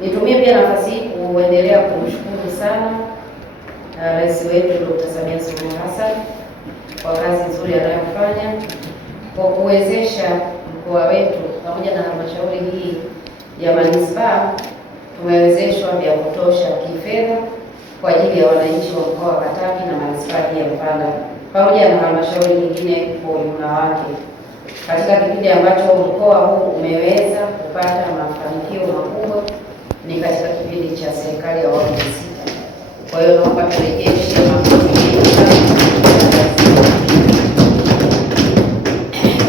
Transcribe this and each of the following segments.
Nitumie pia nafasi hii kuendelea kumshukuru sana Rais wetu Dr. Samia Suluhu Hassan kwa kazi nzuri anayofanya kwa kuwezesha mkoa wetu pamoja na halmashauri hii ya manispaa. Tumewezeshwa vya kutosha kifedha kwa ajili ya wananchi wa mkoa wa Katavi na manispaa hii ya Mpanda pamoja na halmashauri nyingine kwa ujumla wake, katika kipindi ambacho mkoa huu umeweza kupata mafanikio makubwa ni katika kipindi cha serikali ya awamu ya sita. Kwa hiyo naomba turejeshe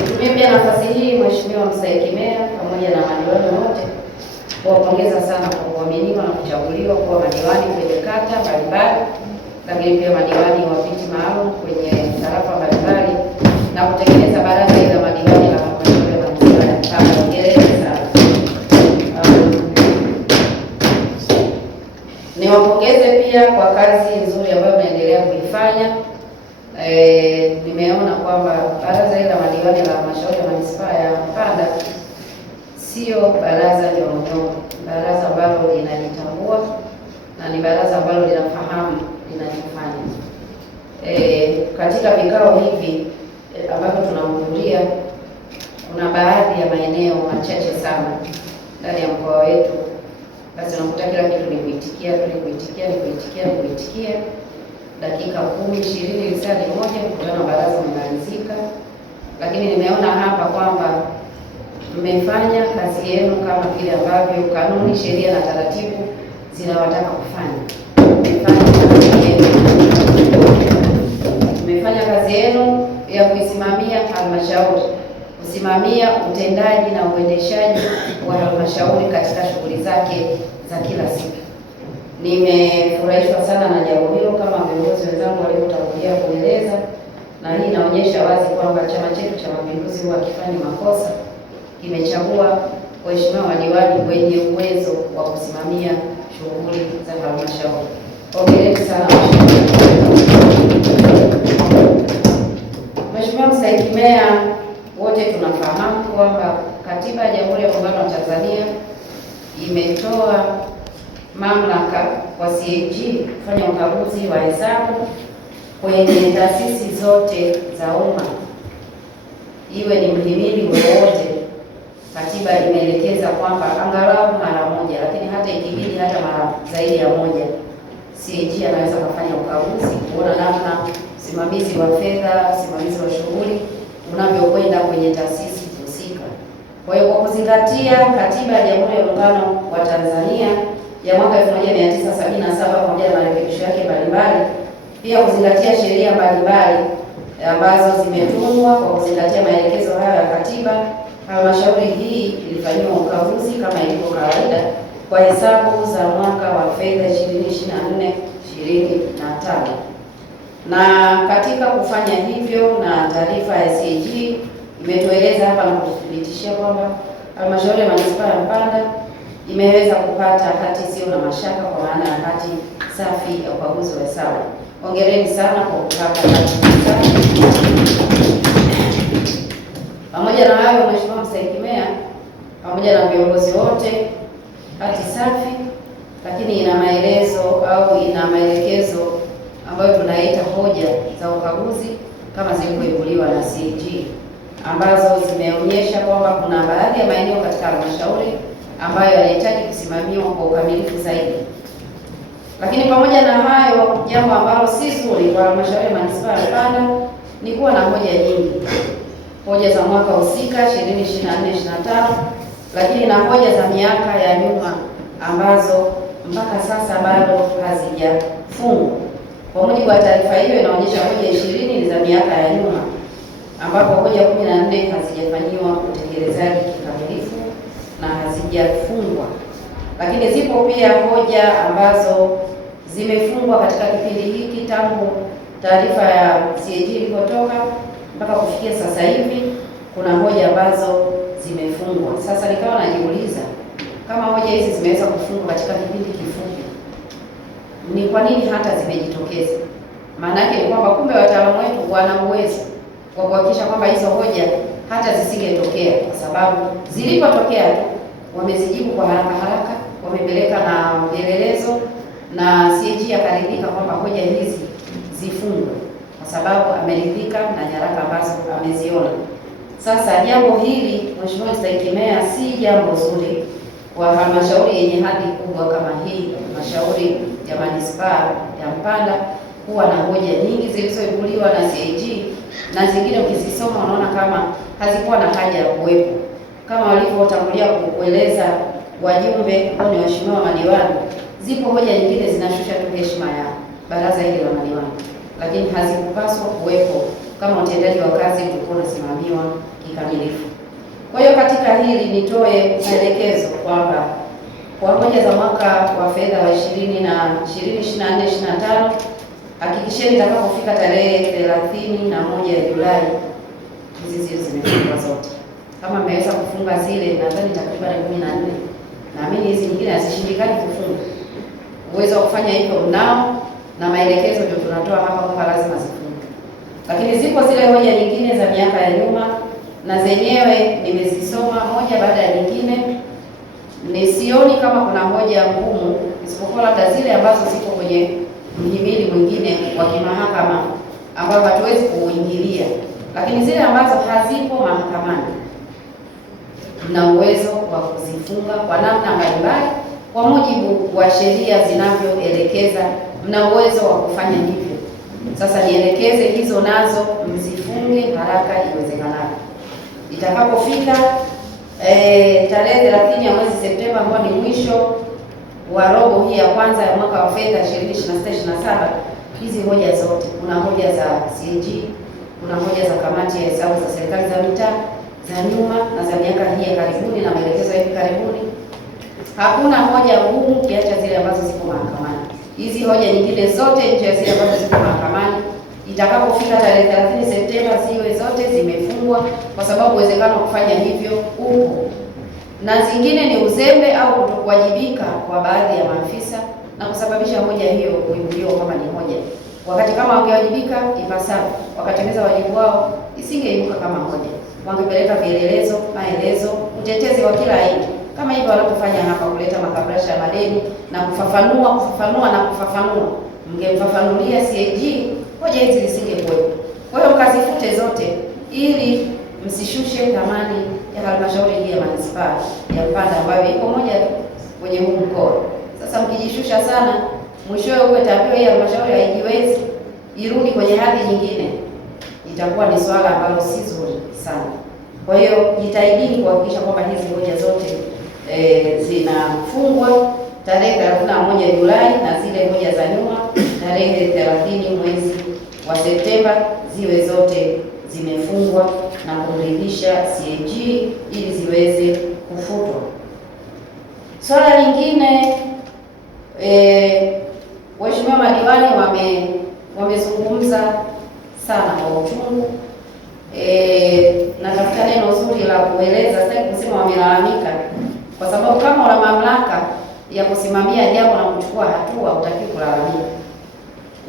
nitumie pia nafasi hii Mheshimiwa Mstahiki Meya pamoja na madiwani wote kuwapongeza sana kwa kuaminiwa na kuchaguliwa kuwa madiwani kwenye kata mbalimbali, lakini pia madiwani wa viti maalum kwenye tarafa mbalimbali na kutengeneza baraza hili la madiwani la halmashauri ya manispaa ya Mpanda. Hongereni sana. Niwapongeze pia kwa kazi nzuri ambayo mnaendelea kuifanya. Nimeona kwamba baraza hili la madiwani la halmashauri ya manispaa ya Mpanda sio baraza nyong'onyongo, baraza ambalo linajitambua na ni baraza ambalo linafahamu linachofanya. Katika vikao hivi ambavyo tunahudhuria, kuna baadhi ya maeneo machache sana ndani ya mkoa wetu, basi unakuta kila kitu ni kuitikia, dakika 10-20 lisali moja mkutano wa baraza umemalizika. Lakini nimeona hapa kwamba mmefanya kazi yenu kama vile ambavyo kanuni, sheria na taratibu zinawataka kufanya. Mmefanya kazi yenu ya kuisimamia halmashauri, kusimamia utendaji na uendeshaji wa halmashauri katika shughuli zake za kila siku. Nimefurahishwa sana na jambo hilo kama viongozi wenzangu waliotangulia kueleza, na hii inaonyesha wazi kwamba chama chetu cha Mapinduzi huwa kifanyi makosa, kimechagua waheshimiwa madiwani wenye uwezo wa kusimamia shughuli za halmashauri. Hongereni sana Mheshimiwa Mstahiki Meya. Wote tunafahamu kwamba Katiba ya Jamhuri ya Muungano wa Tanzania imetoa mamlaka kwa CAG kufanya ukaguzi wa hesabu kwenye taasisi zote za umma, iwe ni mhimili wowote. Katiba imeelekeza kwamba angalau mara moja, lakini hata ikibidi hata mara zaidi ya moja, CAG anaweza kufanya ukaguzi kuona namna usimamizi wa fedha, usimamizi wa shughuli unavyokwenda kwenye taasisi husika. Kwa hiyo kwa kuzingatia Katiba ya Jamhuri ya Muungano wa Tanzania ya mwaka 1977 pamoja na marekebisho yake mbalimbali, pia kuzingatia sheria mbalimbali ambazo zimetungwa kwa kuzingatia maelekezo hayo ya katiba, halmashauri hii ilifanyiwa ukaguzi kama ilivyo kawaida kwa hesabu za mwaka wa fedha 2024/2025. Na katika kufanya hivyo, na taarifa ya CAG imetueleza hapa na kututhibitishia kwamba halmashauri ya manispaa ya Mpanda imeweza kupata hati isiyo na mashaka, kwa maana ya hati safi ya ukaguzi wa hesabu. Hongereni sana kwa kupata hati safi. Pamoja na hayo, Mheshimiwa Mstahiki Meya pamoja na viongozi wote, hati safi lakini ina maelezo au ina maelekezo ambayo tunaita hoja za ukaguzi kama zilivyoibuliwa na CAG, ambazo zimeonyesha kwamba kuna baadhi ya maeneo katika halmashauri ambayo yanahitaji kusimamiwa kwa ukamilifu zaidi. Lakini pamoja na hayo, jambo ambalo si zuri kwa halmashauri ya manispaa ya Mpanda ni kuwa na hoja nyingi, hoja za mwaka husika 2024/2025, lakini na hoja za miaka ya nyuma ambazo mpaka sasa bado hazijafungwa. Kwa mujibu wa taarifa hiyo, inaonyesha hoja 20 ni za miaka ya nyuma, ambapo hoja 14 hazijafanyiwa utekelezaji kikamilifu na hazijafungwa. Lakini zipo pia hoja ambazo zimefungwa katika kipindi hiki tangu taarifa ya CAG ilipotoka mpaka kufikia sasa hivi, kuna hoja ambazo zimefungwa. Sasa nikawa najiuliza, kama hoja hizi zimeweza kufungwa katika kipindi kifupi, ni kwa nini hata zimejitokeza? Maana yake ni kwamba kumbe wataalamu wetu wana uwezo wa kuhakikisha kwamba hizo hoja hata zisingetokea, kwa sababu zilipotokea tu wamezijibu kwa haraka haraka, wamepeleka na CAG akaridhika kwamba hoja hizi zifungwe kwa sababu ameridhika na nyaraka ambazo ameziona. Sasa jambo hili Mheshimiwa Mstahiki Meya, si jambo zuri kwa halmashauri yenye hadhi kubwa kama hii, halmashauri ya manispaa ya Mpanda, kuwa na hoja nyingi zilizoibuliwa na CAG na zingine ukizisoma unaona kama hazikuwa na haja ya kuwepo. Kama walivyotangulia kueleza wajumbe au ni waheshimiwa madiwani, zipo hoja nyingine zinashusha tu heshima ya baraza hili la madiwani, lakini hazikupaswa kuwepo kama utendaji wa kazi ulikuwa unasimamiwa kikamilifu. Kwa hiyo katika hili nitoe maelekezo kwamba kwa hoja za mwaka wa fedha wa 2024/25 hakikisheni itakapofika tarehe 31 Julai hizi zimefungwa zote. Kama mmeweza kufunga zile nadhani takriban 14, naamini hizi nyingine hazishindikani kufunga. Uwezo wa kufanya hivyo mnao, na maelekezo ndio tunatoa hapa kwamba lazima zifungwe. Lakini zipo zile hoja nyingine za miaka ya nyuma, na zenyewe nimezisoma moja baada ya nyingine. Nisioni kama kuna hoja ngumu, isipokuwa labda zile ambazo ziko kwenye mhimili mwingine wa kimahakama ambao hatuwezi kuingilia, lakini zile ambazo hazipo mahakamani mna uwezo wa kuzifunga kwa namna mbalimbali kwa mujibu wa sheria zinavyoelekeza. Mna uwezo wa kufanya hivyo. Sasa nielekeze hizo nazo mzifunge haraka iwezekanavyo. Itakapofika tarehe 30 ya mwezi Septemba, ambao ni mwisho wa robo hii ya kwanza ya mwaka wa fedha 2026/27, hizi hoja zote, kuna hoja za CAG, kuna hoja za kamati ya hesabu za serikali za mitaa za nyuma na za miaka hii ya karibuni na maelekezo ya hivi karibuni. Hakuna hoja ngumu kiacha zile ambazo ziko mahakamani. Hizi hoja nyingine zote nje ya zile ambazo ziko mahakamani, itakapofika tarehe 30 Septemba ziwe zote zimefungwa, kwa sababu uwezekano wa kufanya hivyo upo, na zingine ni uzembe au kutokuwajibika kwa baadhi ya maafisa na kusababisha hoja hiyo kuibuliwa kama ni hoja, wakati kama wangewajibika ipasavyo wakatimiza wajibu wao, isingeibuka kama hoja. Wangepeleka vielelezo, maelezo, utetezi wa kila aina kama hivyo wanapofanya hapa, kuleta makabrasha ya madeni na kufafanua. Mngemfafanulia CAG, hoja hizi zisingekuwepo. Kwa hiyo mkazifute zote ili msishushe thamani ya halmashauri hii ya manispaa ya Mpanda ambayo iko moja kwenye huu mkoa. Sasa mkijishusha sana, mwishowe uwe taambiwa hii halmashauri haijiwezi, irudi kwenye hadhi nyingine, itakuwa ni swala ambalo si zuri sana. Kwa hiyo jitahidini kuhakikisha kwamba hizi hoja zote zinafungwa tarehe 31 Julai, na zile hoja za nyuma tarehe 30 mwezi wa Septemba ziwe zote zimefungwa na kumridhisha CAG ili ziweze kufutwa. Swala lingine, waheshimiwa madiwani wamezungumza sana kwa uchungu. Natafuta neno zuri la kueleza, sitaki kusema wamelalamika, kwa sababu kama una mamlaka ya kusimamia jambo na kuchukua hatua, hutaki kulalamika.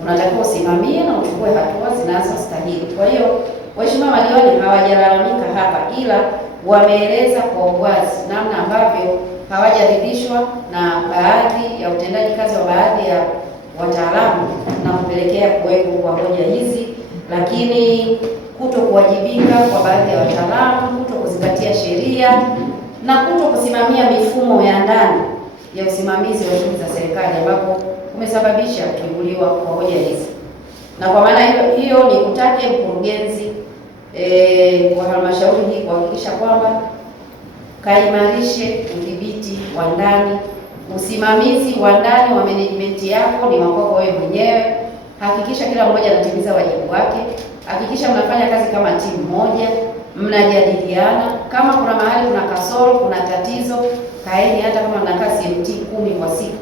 Unatakiwa usimamie na uchukue hatua zinazostahili. Kwa hiyo waheshimiwa madiwani hawajalalamika hapa, ila wameeleza kwa uwazi namna ambavyo hawajaridhishwa na baadhi ya utendaji kazi wa baadhi ya wataalamu na kupelekea kuwepo kwa hoja hizi, lakini kuto kuwajibika kwa baadhi ya wataalamu, kuto kuzingatia sheria na kuto kusimamia mifumo ya ndani ya usimamizi wa shughuli za serikali, ambapo kumesababisha kuibuliwa kwa hoja hizi. Na kwa maana hiyo ni kutake mkurugenzi wa halmashauri hii kuhakikisha kwamba kaimarishe udhibiti wa ndani, usimamizi wa ndani wa management yako ni wako wewe mwenyewe. Hakikisha kila mmoja anatimiza wajibu wake. Hakikisha mnafanya kazi kama timu moja, mnajadiliana. Kama kuna mahali kuna kasoro, kuna tatizo, kaeni hata kama mnakaa CMT 10 kwa siku,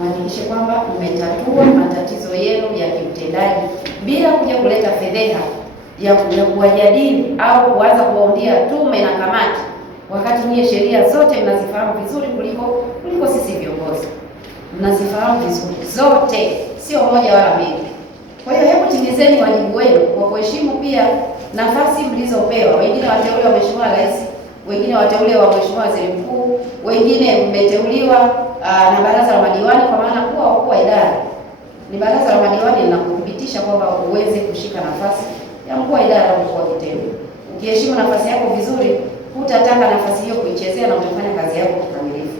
mhakikishe kwamba mmetatua matatizo yenu ya kiutendaji bila kuja kuleta fedheha ya kuwajadili au kuanza kuwaundia tume na kamati, wakati nyie sheria zote mnazifahamu vizuri kuliko sisi viongozi. Mnazifahamu vizuri zote, sio moja wala mbili. Kwa hiyo hebu timizeni wajibu wenu kwa kuheshimu pia nafasi mlizopewa. Wengine wateule wa Mheshimiwa Rais wengine wateule wa Mheshimiwa Waziri Mkuu, wengine mmeteuliwa na baraza la madiwani, kwa maana kuwa wakuu wa idara ni baraza la madiwani linakuthibitisha kwamba uweze kushika nafasi ya mkuu wa idara au mkuu wa kitengo. Ukiheshimu nafasi yako vizuri, hutataka nafasi hiyo kuichezea na utafanya kazi yako kikamilifu.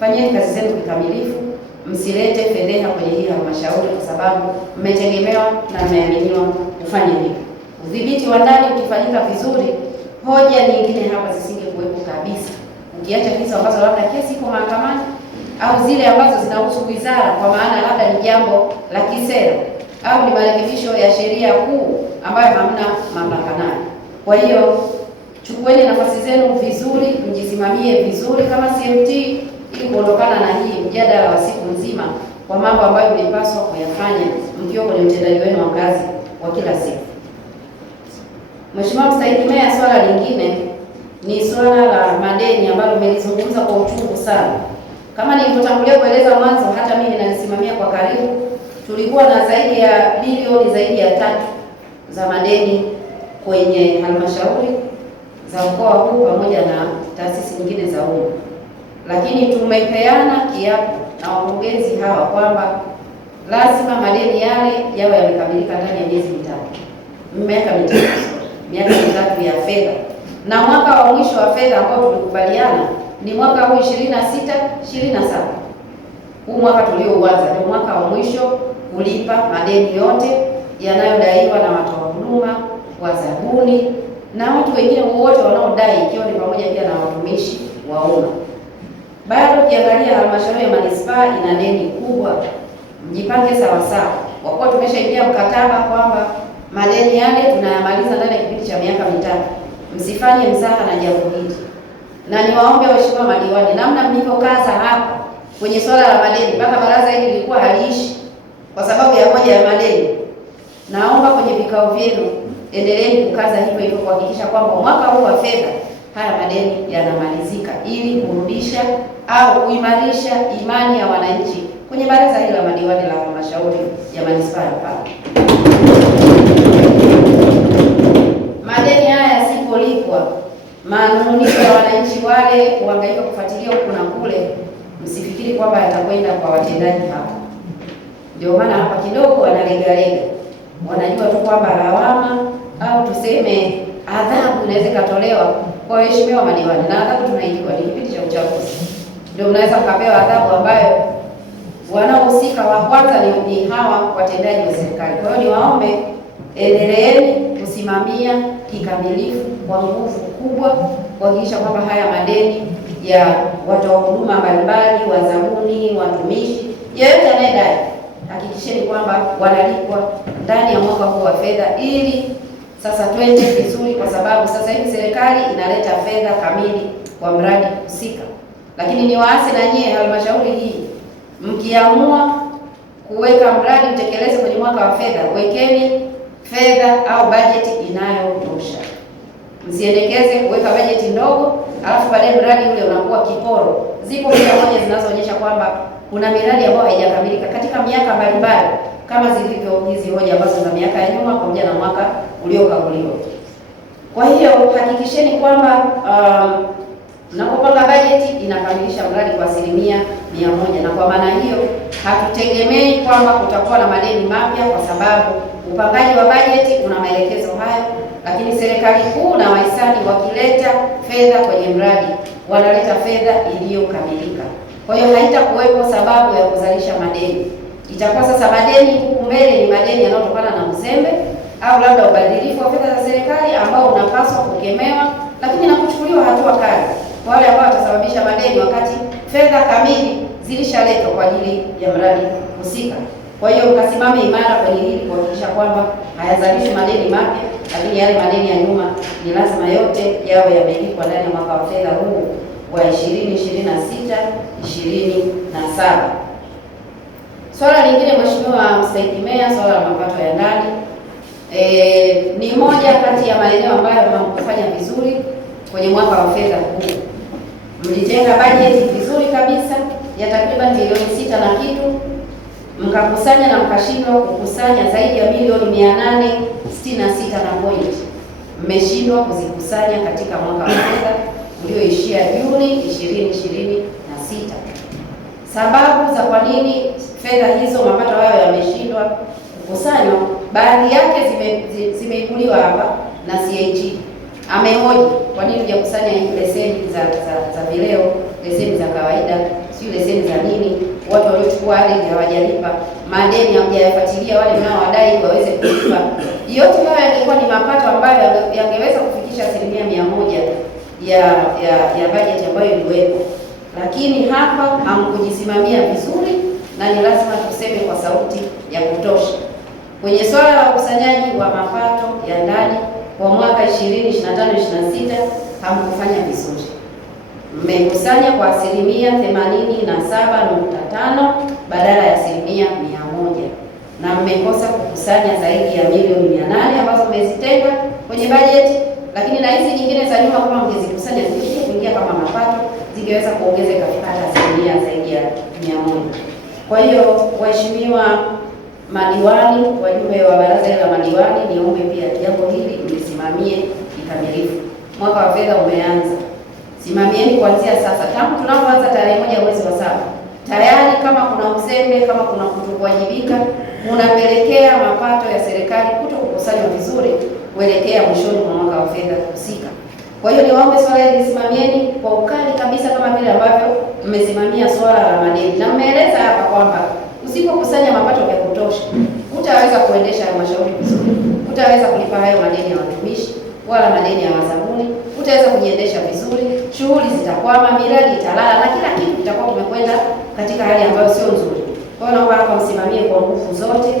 Fanyeni kazi zenu kikamilifu, msilete fedheha kwenye hii halmashauri, kwa sababu mmetegemewa na mmeaminiwa kufanya hivyo. Udhibiti wa ndani ukifanyika vizuri, hoja nyingine hapa zisingekuwepo kabisa. Ukiacha kesi ambazo labda kesi iko mahakamani au zile ambazo zinahusu wizara, kwa maana labda ni jambo la kisera au ni marekebisho ya sheria kuu ambayo hamna mamlaka nayo. Kwa hiyo chukueni nafasi zenu vizuri, mjisimamie vizuri kama CMT ili kuondokana na hii mjadala wa siku nzima kwa mambo ambayo mlipaswa kuyafanya mkiwa kwenye utendaji wenu wa kazi wa kila siku. Mheshimiwa Mstahiki Meya, swala lingine ni swala la madeni ambalo umelizungumza kwa uchungu sana. Kama nilivyotangulia kueleza mwanzo, hata mimi nalisimamia kwa karibu. Tulikuwa na zaidi ya bilioni zaidi ya 3 za madeni kwenye halmashauri za mkoa huu pamoja na taasisi nyingine za umma, lakini tumepeana kiapo na wakurugenzi hawa kwamba lazima madeni yale yawe yamekamilika ndani ya miaka mitatu ya fedha, na mwaka wa mwisho wa fedha ambao tulikubaliana ni mwaka huu 26/27. Huu mwaka tuliouanza ndio mwaka wa mwisho kulipa madeni yote yanayodaiwa na watoa huduma, wazabuni na watu wengine wote wanaodai, ikiwa ni pamoja pia na watumishi wa umma. Bado ukiangalia halmashauri ya manispaa ina deni kubwa. Mjipange sawa sawa, kwa kuwa tumeshaingia mkataba kwamba madeni yale tunayamaliza ndani ya kipindi cha miaka mitatu. Msifanye mzaha na jambo hili, na niwaombe waheshimiwa madiwani, namna mlivyokaza hapa kwenye swala la madeni mpaka baraza hili lilikuwa haliishi kwa sababu ya moja ya madeni. Naomba kwenye vikao vyenu endeleeni kukaza hivyo hivyo kuhakikisha kwamba mwaka huu wa fedha haya madeni yanamalizika, ili kurudisha au kuimarisha imani ya wananchi kwenye baraza hili la madiwani la halmashauri ya manispaa ya Mpanda. Madeni haya yasipolipwa, manunguniko ya wananchi wale kuhangaika kufuatilia huku na kule, msifikiri kwamba yatakwenda kwa watendaji hapa. Ndio maana hapa kidogo wanalegalega, wanajua tu kwamba lawama au tuseme adhabu inaweza ikatolewa kwa waheshimiwa madiwani, na adhabu tunaijua ni kipindi cha uchaguzi, ndio mnaweza mkapewa adhabu ambayo wanaohusika wa kwanza ni hawa watendaji wa serikali. Kwa hiyo niwaombe endeleeni kusimamia kikamilifu kwa nguvu kubwa kuhakikisha kwamba haya madeni ya watoa huduma mbalimbali, wazabuni, watumishi, yeyote anayedai, hakikisheni kwamba wanalipwa ndani ya mwaka huu wa fedha, ili sasa twende vizuri, kwa sababu sasa hivi serikali inaleta fedha kamili kwa mradi husika. Lakini ni waasi na nyie halmashauri hii, mkiamua kuweka mradi utekeleze kwenye mwaka wa fedha, wekeni fedha au bajeti inayotosha. Msiendekeze kuweka bajeti ndogo alafu baadaye mradi ule unakuwa kiporo. Zipo pia hoja zinazoonyesha kwamba kuna miradi ambayo haijakamilika katika miaka mbalimbali, kama zilivyo hizi hoja ambazo za miaka ya nyuma pamoja na mwaka uliokaguliwa. Kwa hiyo hakikisheni kwamba mnapopanga bajeti inakamilisha mradi kwa 100%, na kwa maana hiyo hatutegemei kwamba kutakuwa na madeni mapya, kwa sababu upangaji wa bajeti una maelekezo hayo, lakini serikali kuu na wahisani wakileta fedha kwenye mradi wanaleta fedha iliyokamilika. Kwa hiyo haitakuwepo sababu ya kuzalisha madeni. Itakuwa sasa madeni huku mbele ni madeni yanayotokana na uzembe au labda ubadhirifu wa fedha za serikali ambao unapaswa kukemewa, lakini na kuchukuliwa hatua kali kwa wale ambao watasababisha madeni wakati fedha kamili zilishaletwa kwa ajili ya mradi husika. Kwa hiyo mkasimame imara kwenye hili kuhakikisha kwamba hayazalishwi madeni mapya, lakini yale madeni ya nyuma ni lazima yote yawe yamelipwa ndani ya mwaka wa fedha huu wa 2026/27. Swala lingine Mheshimiwa Mstahiki Meya, swala la mapato ya ndani ni moja kati ya maeneo ambayo hamkufanya vizuri kwenye mwaka wa fedha huu. Mlitenga bajeti vizuri kabisa ya takriban bilioni 6 na kitu, mkakusanya na mkashindwa kukusanya zaidi ya milioni 866 na point. Mmeshindwa kuzikusanya katika mwaka wa fedha ulioishia Juni 2026. Sababu za kwa nini fedha hizo, mapato hayo yameshindwa kukusanywa, baadhi yake zimeibuliwa hapa na CAG. Amehoji kwa nini hujakusanya leseni za vileo, leseni za kawaida, sio leseni za nini, watu waliochukua ardhi hawajalipa, madeni hamjayafuatilia wale mnaowadai waweze kulipa. Yote hayo yangekuwa ni mapato ambayo yangeweza kufikisha 100% ya bajeti ambayo iliwepo, lakini hapa hamkujisimamia vizuri, na ni lazima tuseme kwa sauti ya kutosha. Kwenye swala la ukusanyaji wa mapato ya ndani kwa mwaka 2025/26 hamkufanya vizuri. Mmekusanya kwa 87.5% badala ya 100%, na mmekosa kukusanya zaidi ya milioni 800 ambazo mmezitenga kwenye bajeti, lakini na hizi nyingine za nyuma kama mngezikusanya kuingia kama mapato zingeweza kuongezeka hata asilimia zaidi ya 100. Kwa hiyo waheshimiwa madiwani, wajumbe wa baraza la madiwani, niombe pia jambo hili mlisimamie kikamilifu. Mwaka wa fedha umeanza, simamieni kuanzia sasa, tangu tunapoanza tarehe 1 mwezi wa 7. Tayari kama kuna uzembe, kama kuna kutokuwajibika, unapelekea mapato ya serikali kutokukusanywa vizuri kuelekea mwishoni mwa mwaka wa fedha husika. Kwa hiyo niwaombe swala hili lisimamieni kwa ukali kabisa, kama vile ambavyo mmesimamia swala la madeni, na mmeeleza hapa kwamba usipokusanya mapato ya kutosha hutaweza kuendesha halmashauri vizuri, hutaweza kulipa hayo madeni ya watumishi wala madeni ya wazabuni, hutaweza kujiendesha vizuri, shughuli zitakwama, miradi italala na kila kitu kitakuwa kimekwenda katika hali ambayo sio nzuri. Kwa hiyo naomba hapa msimamie kwa nguvu zote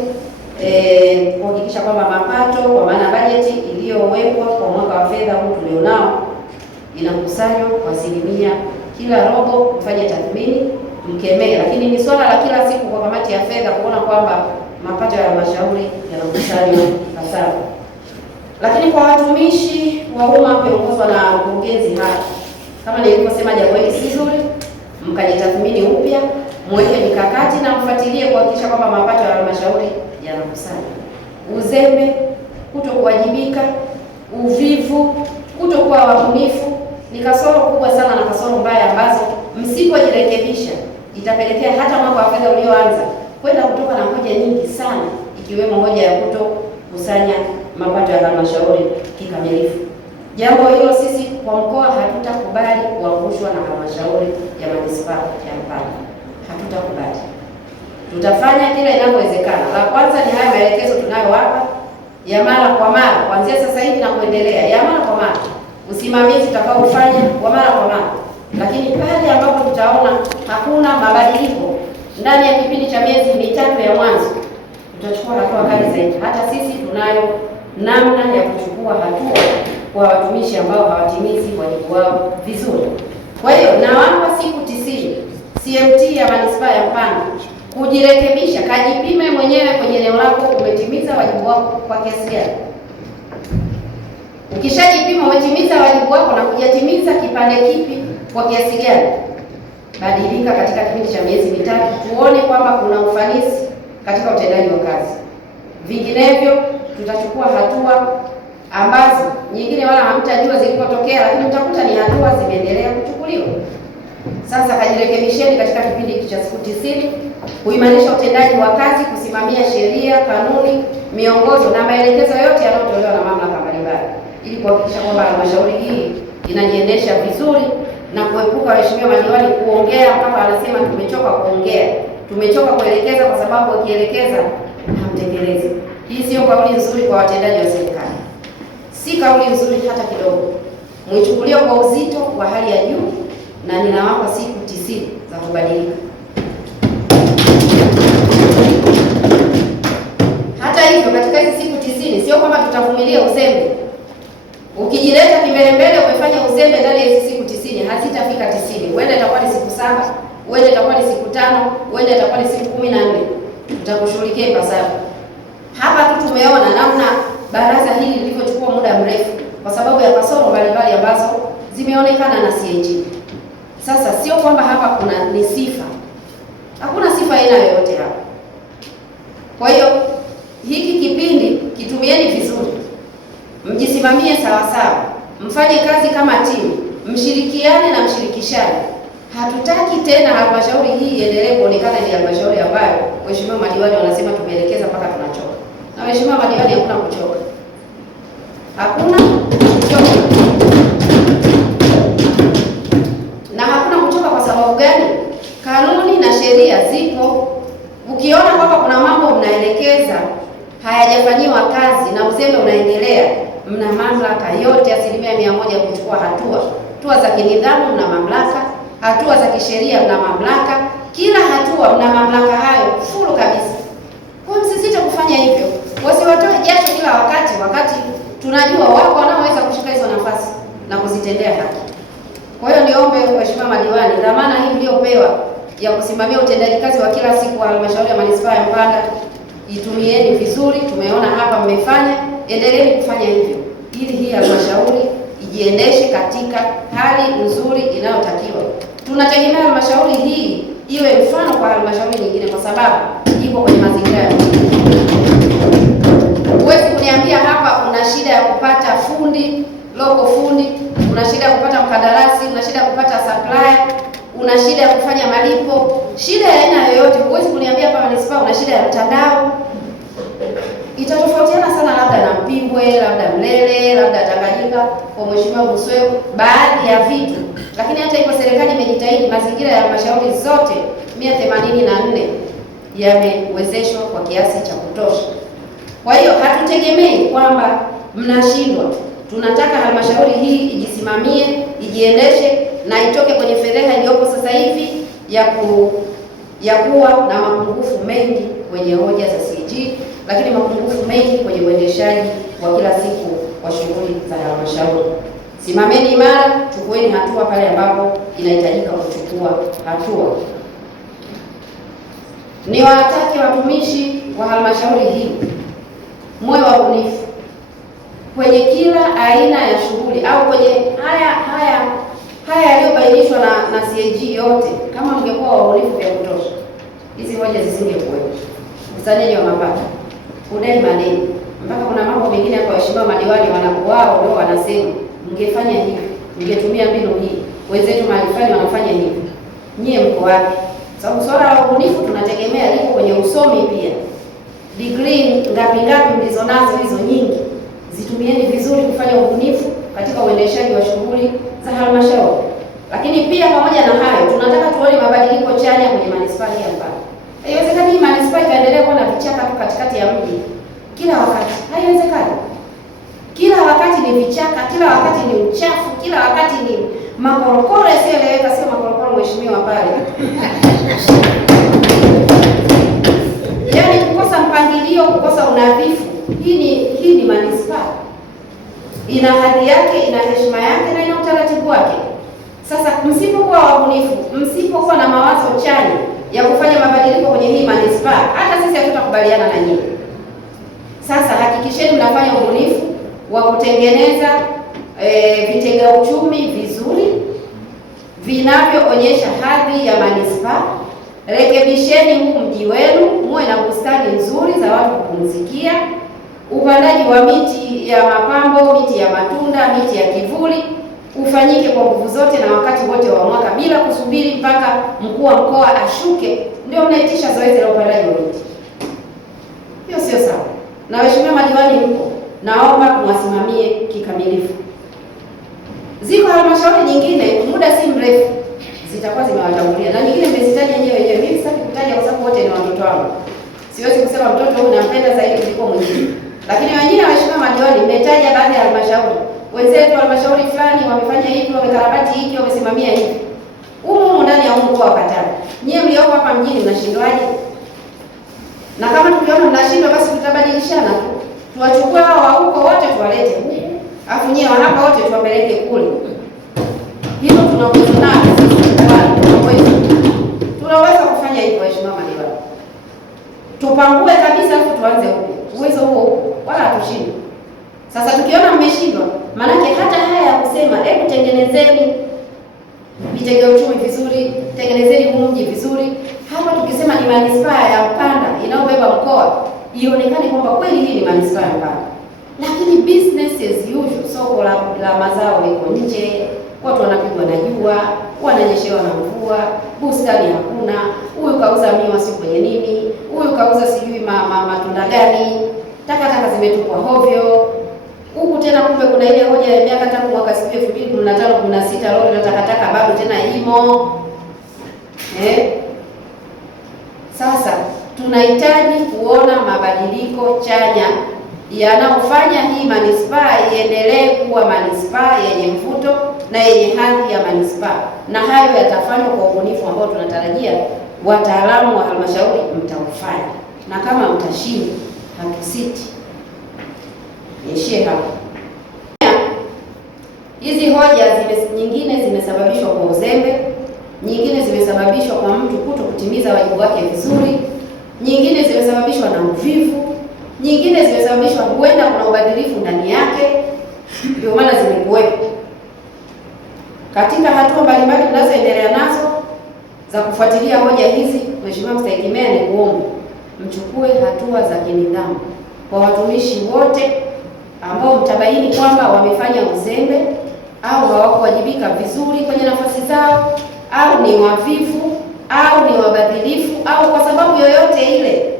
kuhakikisha kwamba mapato, kwa maana bajeti iliyowekwa kwa mwaka wa fedha huu tulionao, inakusanywa kwa asilimia kila robo. Mfanye tathmini, mkemee, lakini ni swala la kila siku kwa kamati ya fedha kuona kwamba mapato ya halmashauri yanakusanywa ipasavyo. Lakini kwa watumishi wa umma wakiongozwa na mkurugenzi hapa, kama nilivyosema, jambo hili si zuri, mkajitathmini upya, mweke mikakati na mfuatilie kuhakikisha kwamba mapato ya halmashauri yanakusanywa. Uzembe, kutokuwajibika, uvivu, kutokuwa wabunifu ni kasoro kubwa sana na kasoro mbaya ambazo msipojirekebisha itapelekea hata mwaka wa fedha ulioanza kwenda kutoka na hoja nyingi sana, ikiwemo hoja ya kutokusanya mapato ya halmashauri kikamilifu. Jambo hilo sisi kwa mkoa hatutakubali kuangushwa na halmashauri ya manispaa ya Mpanda. Hatutakubali. Tutafanya kila inavyowezekana. La kwanza ni haya maelekezo tunayowapa ya mara kwa mara kuanzia sasa hivi na kuendelea, ya mara kwa mara, usimamizi utakaofanya wa mara kwa mara. Lakini pale ambapo tutaona hakuna mabadiliko ndani ya kipindi cha miezi 3 ya mwanzo, tutachukua hatua kali zaidi. Hata sisi tunayo namna ya kuchukua hatua kwa watumishi ambao hawatimizi wajibu wao vizuri. Kwa hiyo nawapa siku 90 CMT ya manispaa ya Mpanda kujirekebisha. Kajipime mwenyewe kwenye eneo lako, umetimiza wajibu wako kwa kiasi gani? Ukishajipima umetimiza wajibu wako na kujatimiza kipande kipi kwa kiasi gani, badilika katika kipindi cha miezi 3, tuone kwamba kuna ufanisi katika utendaji wa kazi. Vinginevyo tutachukua hatua ambazo nyingine wala hamtajua zilipotokea, lakini mtakuta ni hatua zimeendelea kuchukuliwa. Sasa kajirekebisheni katika kipindi hiki cha siku 90, kuimarisha utendaji wa kazi, kusimamia sheria, kanuni, miongozo na maelekezo yote yanayotolewa na mamlaka mbalimbali, ili kuhakikisha kwamba halmashauri hii inajiendesha vizuri na kuepuka waheshimiwa madiwani kuongea mpaka anasema tumechoka kuongea, tumechoka kuelekeza, kwa sababu wakielekeza hamtekelezi. Hii sio kauli nzuri kwa watendaji wa serikali, si kauli nzuri hata kidogo. Mwichukulie kwa uzito wa hali ya juu, na ninawapa siku 90 za kubadilika. Hata hivyo, katika hizi siku 90 sio kwamba tutavumilia uzembe. Ukijileta kimbelembele umefanya uzembe ndani ya hizi siku 90, hazitafika 90. Huenda itakuwa ni siku 7, huenda itakuwa ni siku 5, huenda itakuwa ni siku 14. Tutakushughulikia ipasavyo. Hapa tu tumeona namna baraza hili lilivyochukua muda mrefu kwa sababu ya kasoro mbalimbali ambazo zimeonekana na CAG. Sasa sio kwamba hapa kuna ni sifa. Hakuna sifa aina yoyote hapa. Kwa hiyo hiki kipindi kitumieni vizuri. Mjisimamie sawa sawa. Mfanye kazi kama timu. mshirikiane na mshirikishane. Hatutaki tena halmashauri hii iendelee kuonekana ni halmashauri ambayo waheshimiwa madiwani wanasema tumeelekeza mpaka tunachoka. Na waheshimiwa madiwani, hakuna kuchoka, hakuna kuchoka. Na hakuna kuchoka kwa sababu gani? Kanuni na sheria zipo. Ukiona kwamba kuna mambo mnaelekeza hayajafanyiwa kazi na uzembe unaendelea, mna mamlaka yote 100% kuchukua hatua za kinidhamu, mna mamlaka, hatua za kisheria mna mamlaka, kila hatua mna mamlaka hayo full kabisa. Kwa msisite kufanya hivyo, wasiwatoe jasho kila wakati tunajua wako wanaoweza kushika hizo nafasi na kuzitendea haki. Kwa hiyo niombe waheshimiwa madiwani, dhamana hii mliopewa ya kusimamia utendaji kazi wa kila siku wa halmashauri ya manispaa ya Mpanda itumieni vizuri. Tumeona hapa mmefanya, endeleeni kufanya hivyo ili hii halmashauri ijiendeshe katika hali nzuri inayotakiwa. Tunategemea halmashauri hii iwe mfano kwa halmashauri nyingine, kwa sababu iko kwenye mazingira ya huwezi kuniambia hapa una shida ya kupata fundi loko fundi, una shida ya kupata mkandarasi, una shida ya kupata supplier, una shida ya kufanya malipo, shida ya aina yoyote. Huwezi kuniambia hapa manispaa una shida ya mtandao. Itatofautiana sana labda na Mpimbwe, labda Mlele, labda Tanganyika, kwa Mheshimiwa Busweu, baadhi ya vitu. Lakini hata hivyo serikali imejitahidi, mazingira ya halmashauri zote 184 yamewezeshwa kwa kiasi cha kutosha. Kwa hiyo hatutegemei kwamba mnashindwa. Tunataka halmashauri hii ijisimamie, ijiendeshe na itoke kwenye fedheha iliyopo sasa hivi ya kuwa na mapungufu mengi kwenye hoja za CAG, lakini mapungufu mengi kwenye uendeshaji wa kila siku wa shughuli za halmashauri. Simameni imara, chukueni hatua pale ambapo inahitajika kuchukua hatua. Niwatake watumishi wa halmashauri hii moyo wa ubunifu kwenye kila aina ya shughuli au kwenye haya yaliyobainishwa na CAG yote. Kama mngekuwa wabunifu vya kutosha, hizi hoja zisingekuwepo. Ukusanyaji wa mapato, kudai madeni, mpaka kuna mambo mengine kwa waheshimiwa madiwani wao ndio wanasema mngefanya hivi, mngetumia mbinu hii, wenzetu mahali fulani wanafanya hivi, nyie mko wapi? Sababu swala la ubunifu tunategemea liko kwenye usomi pia. Degree ngapi mlizonazo hizo nyingi, zitumieni vizuri kufanya ubunifu katika uendeshaji wa shughuli za halmashauri. Lakini pia pamoja na hayo, tunataka tuone mabadiliko chanya kwenye manispaa hii hapa. Haiwezekani manispaa ikaendelea kuwa na vichaka tu katikati ya mji kila wakati. Haiwezekani. Kila wakati ni vichaka, kila wakati ni uchafu, kila wakati ni makorokoro yasiyoeleweka, sio makorokoro mheshimiwa pale. Yaani kukosa mpangilio, kukosa unadhifu. Hii ni manispaa. Ina hadhi yake, ina heshima yake na ina utaratibu wake. Sasa msipokuwa wabunifu, msipokuwa na mawazo chanya ya kufanya mabadiliko kwenye hii manispaa, hata sisi hatutakubaliana na nyinyi. Sasa hakikisheni mnafanya ubunifu wa kutengeneza vitega uchumi vizuri vinavyoonyesha hadhi ya manispaa. Rekebisheni huu mji wenu, muwe na bustani nzuri za watu kupumzikia. Upandaji wa miti ya mapambo, miti ya matunda, miti ya kivuli ufanyike kwa nguvu zote na wakati wote wa mwaka bila kusubiri mpaka mkuu wa mkoa ashuke ndio mnaitisha zoezi la upandaji wa miti. Hiyo sio sawa. Na waheshimiwa madiwani mko, naomba mwasimamie kikamilifu. Ziko halmashauri nyingine muda si mrefu zitakuwa zimewatangulia, na nyingine mmezitaja wenyewe. Mimi sitaki kutaja kwa sababu wote ni watoto wangu. Siwezi kusema mtoto huyu nampenda zaidi kuliko mwingine. Lakini wengine waheshimiwa madiwani mmetaja baadhi ya halmashauri. Wenzetu halmashauri fulani wamefanya hivi, wamekarabati hiki, wamesimamia hivi. Humu ndani ya mkoa wa Katavi. Nyie mlioko hapa mjini mnashindwaje? Na kama tukiona mnashindwa basi tutabadilishana tu. Tuwachukue hao wa huko wote tuwalete huku. Alafu nyie wa hapa wote tuwapeleke kule. Hilo tunaweza nalo. Tunaweza kufanya hivyo waheshimiwa madiwani. Tupangue kabisa alafu tuanze huko. Uwezo huo wala hatushindi. Sasa tukiona mmeshindwa, maanake hata haya ya kusema hebu tengenezeni vitega uchumi vizuri, tengenezeni mji vizuri. Hapa tukisema ni manispaa ya Mpanda inayobeba mkoa, ionekane kwamba kweli hii ni manispaa ya Mpanda. Lakini business as usual, soko la mazao liko nje, watu wanapigwa na jua, wananyeshewa na mvua, bustani hakuna, huyu kauza miwa si kwenye nini, huyu kauza sijui matunda gani, takataka zimetupwa hovyo. Huku tena kumbe kuna ile hoja ya miaka tangu mwaka 2015-16 lori la takataka bado tena imo. Sasa tunahitaji kuona mabadiliko chanya yanayofanya hii manispaa iendelee kuwa manispaa yenye mvuto na yenye hadhi ya manispaa, na hayo yatafanywa kwa ubunifu ambao tunatarajia wataalamu wa halmashauri mtaufanya, na kama mtashinda hatusiti. Niishie hapo. Hizi hoja nyingine zimesababishwa kwa uzembe, nyingine zimesababishwa kwa mtu kuto kutimiza wajibu wake vizuri, nyingine zimesababishwa na uvivu, nyingine zimesababishwa huenda kuna ubadhirifu ndani yake, ndio maana zimekuwepo. Katika hatua mbalimbali tunazoendelea nazo za kufuatilia hoja hizi, Mheshimiwa Mstahiki Meya, ni kuombe mchukue hatua za kinidhamu kwa watumishi wote ambao mtabaini kwamba wamefanya uzembe au hawakuwajibika vizuri kwenye nafasi zao, au ni wavivu au ni wabadhirifu, au kwa sababu yoyote ile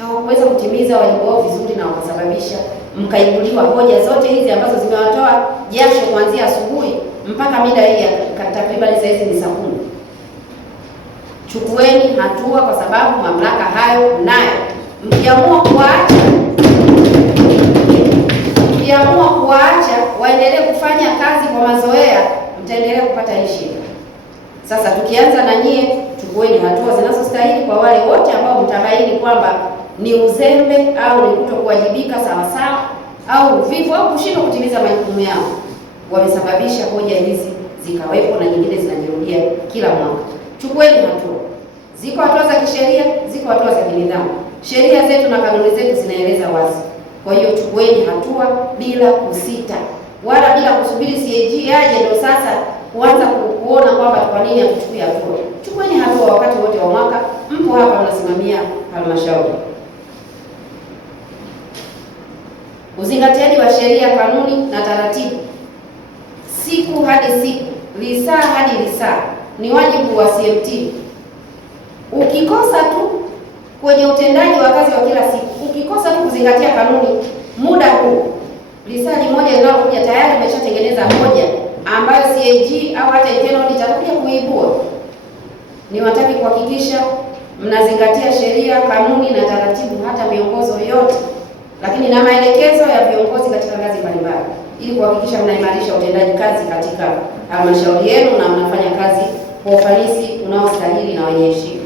hawakuweza kutimiza wajibu wao vizuri na wakasababisha mkaibuliwa hoja zote hizi ambazo zimewatoa jasho kuanzia asubuhi mpaka mida hii ya takriban saa hizi ni saa 10. Chukueni hatua, kwa sababu mamlaka hayo nayo. Mkiamua kuwaacha waendelee kufanya kazi kwa mazoea, mtaendelea kupata hii shida. Sasa tukianza na nyie, chukueni hatua zinazostahili kwa wale wote ambao mtabaini kwamba ni uzembe au ni kutokuwajibika sawa sawa au uvivu au kushindwa kutimiza majukumu yao wamesababisha hoja hizi zikawepo na nyingine zinajirudia kila mwaka. Chukueni hatua. Ziko hatua za kisheria, ziko hatua za kinidhamu. Sheria zetu na kanuni zetu zinaeleza wazi. Kwa hiyo chukueni hatua bila kusita, wala bila kusubiri CAG aje ndio sasa kuanza kuona kwamba kwa nini hatuchukui hatua. Chukueni hatua wakati wote wa mwaka. Mpo hapa mnasimamia halmashauri. Uzingatiaji wa sheria, kanuni na taratibu, siku hadi siku, lisaa hadi lisaa, ni wajibu wa CMT. Ukikosa tu kwenye utendaji wa kazi wa kila siku, ukikosa tu kuzingatia kanuni, muda huu lisaa moja linalokuja tayari umeshatengeneza hoja ambayo CAG au hata internal itakuja kuibua. Niwataki kuhakikisha mnazingatia sheria, kanuni na taratibu, hata miongozo yote, lakini na maelekezo ya viongozi katika ngazi mbalimbali, ili kuhakikisha mnaimarisha utendaji kazi katika halmashauri yenu na mnafanya kazi kwa ufanisi unaostahili na wenye heshima.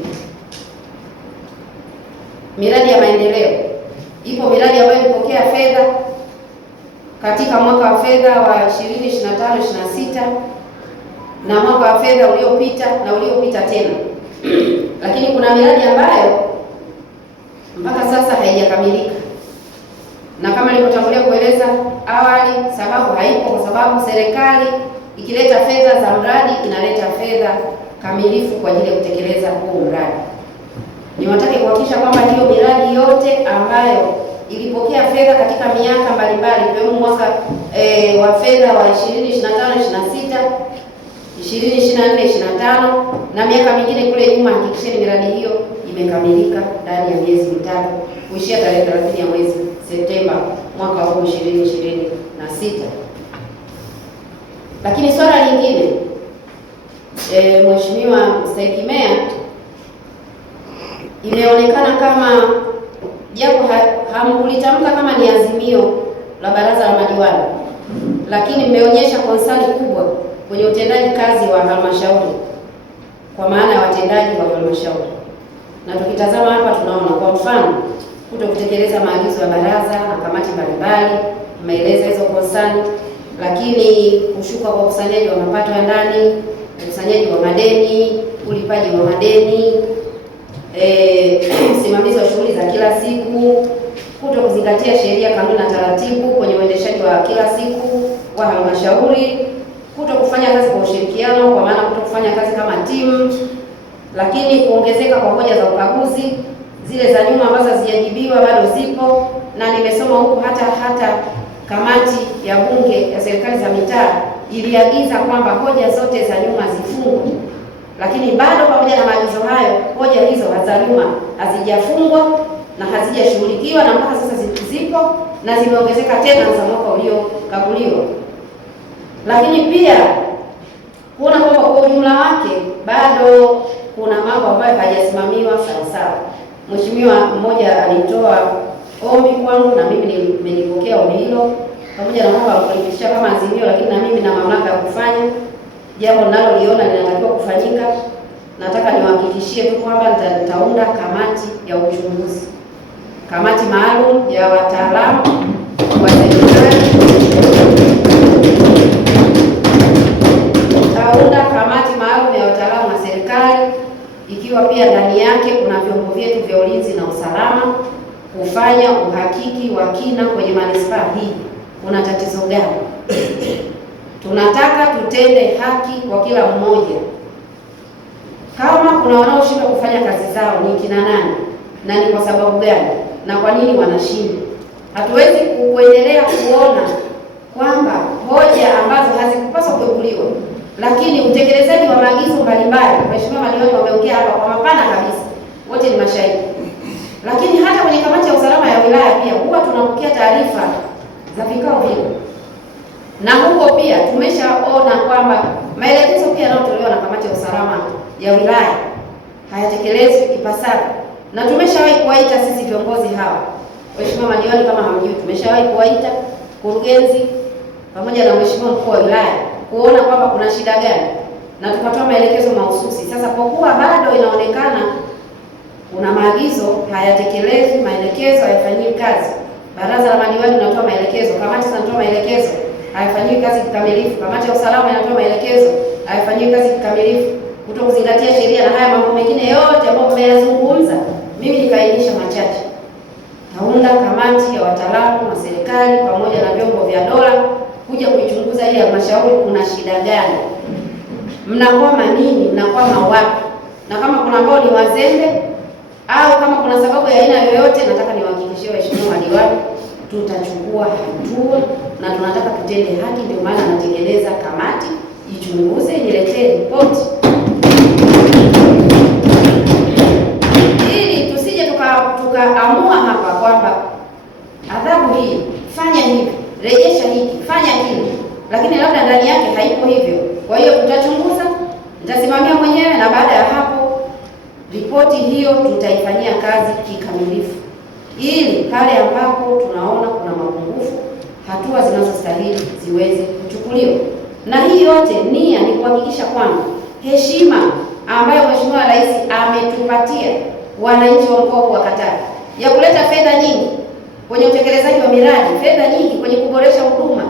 Miradi ya maendeleo. Ipo miradi ambayo ilipokea fedha katika mwaka wa fedha wa 2025/26 na mwaka wa fedha uliopita na uliopita tena. Lakini kuna miradi ambayo mpaka sasa haijakamilika. Na kama nilivyotangulia kueleza awali, sababu haipo kwa sababu serikali ikileta fedha za mradi inaleta fedha kamilifu kwa ajili ya kutekeleza huo mradi. Niwataka kuhakikisha kwamba hiyo miradi yote ambayo ilipokea fedha katika miaka mbalimbali, kwa mwaka wa fedha wa 2025/26, 2024/25 na miaka mingine kule nyuma, hakikisheni miradi hiyo imekamilika ndani ya miezi mitatu kuishia tarehe 30 ya mwezi Septemba mwaka huu 2026. Lakini swala lingine, Mheshimiwa Mstahiki Meya, imeonekana kama japo hamkulitamka kama ni azimio la baraza la madiwani, lakini mmeonyesha konsani kubwa kwenye utendaji kazi wa halmashauri, kwa maana ya watendaji wa halmashauri. Na tukitazama hapa tunaona kwa mfano kuto kutekeleza maagizo ya baraza na kamati mbalimbali, maelezo hizo konsani, lakini kushuka kwa ukusanyaji wa mapato ya ndani, ukusanyaji wa madeni, ulipaji wa madeni, usimamizi wa shughuli za kila siku, kuto kuzingatia sheria, kanuni na taratibu kwenye uendeshaji wa kila siku wa halmashauri, kuto kufanya kazi kwa ushirikiano, kwa maana kuto kufanya kazi kama timu, lakini kuongezeka kwa hoja za ukaguzi, zile za nyuma ambazo hazijajibiwa bado zipo, na nimesoma huku hata kamati ya bunge ya serikali za mitaa iliagiza kwamba hoja zote za nyuma zifungwe, lakini bado pamoja na maagizo hayo, hoja hizo za nyuma hazijafungwa na hazijashughulikiwa, na mpaka sasa zipo na zimeongezeka tena za mwaka uliokaguliwa. Lakini pia kuona kwamba kwa ujumla wake bado kuna mambo ambayo hayajasimamiwa sawa sawa. Mheshimiwa mmoja alitoa ombi kwangu na mimi nimelipokea ombi hilo, pamoja na kwamba kulipitisha kama azimio, lakini na mimi na mamlaka ya kufanya jambo ninaloliona linatakiwa kufanyika. Nataka niwahakikishie tu kwamba nitaunda kamati ya uchunguzi, kamati maalum ya wataalamu wa serikali. Nitaunda kamati maalum ya wataalamu wa serikali, ikiwa pia ndani yake kuna vyombo vyetu vya ulinzi na usalama, kufanya uhakiki wa kina kwenye manispaa hii. Kuna tatizo gani? Tunataka tutende haki kwa kila mmoja. Kama kuna wanaoshindwa kufanya kazi zao, ni kina nani na ni kwa sababu gani na kwa nini wanashindwa? Hatuwezi kuendelea kuona kwamba hoja ambazo hazikupaswa kuibuliwa, lakini utekelezaji wa maagizo mbalimbali, Mheshimiwa madiwani wameongea hapa kwa mapana kabisa, wote ni mashahidi. Lakini hata kwenye kamati ya usalama ya wilaya pia huwa tunapokea taarifa za vikao vile, na huko pia tumeshaona kwamba maelekezo pia yanayotolewa na kamati ya usalama ya wilaya hayatekelezwi ipasavyo, na tumeshawahi kuwaita sisi viongozi hawa, Mheshimiwa madiwani, kama hamjui, tumeshawahi kuwaita kurugenzi pamoja na Mheshimiwa mkuu wa wilaya kuona kwamba kuna shida gani, na tukatoa maelekezo mahususi. Sasa kwa kuwa bado inaonekana kuna maagizo hayatekelezwi, maelekezo hayafanyiwi kazi, baraza la madiwani linatoa maelekezo, kamati zinatoa maelekezo, hayafanyiwi kazi kikamilifu, kamati ya usalama inatoa maelekezo, hayafanyiwi kazi kikamilifu, kutokuzingatia sheria na haya mambo mengine yote ambayo mmeyazungumza, mimi nikaainisha machache. Naunda kamati ya wataalamu wa serikali pamoja na vyombo vya dola kuja kuichunguza hii halmashauri, kuna shida gani, mnakwama nini, mnakwama wapi, na kama kuna ambao ni wazembe au kama kuna sababu ya aina yoyote, nataka niwahakikishie waheshimiwa madiwani, tutachukua hatua na tunataka tutende haki. Ndio maana natengeneza kamati ichunguze, niletee ripoti, ili tusije tukaamua hapa kwamba adhabu hii, fanya hivi, rejesha hiki, fanya hili, lakini labda ndani yake haipo hivyo. Kwa hiyo tutachunguza, nitasimamia mwenyewe, na baada ya hapo ripoti hiyo tutaifanyia kazi kikamilifu, ili pale ambapo tunaona kuna mapungufu, hatua zinazostahili ziweze kuchukuliwa. Na hii yote nia ni kuhakikisha kwamba heshima ambayo Mheshimiwa Rais ametupatia wananchi wa mkoa wa Katavi ya kuleta fedha nyingi kwenye utekelezaji wa miradi, fedha nyingi kwenye kuboresha huduma,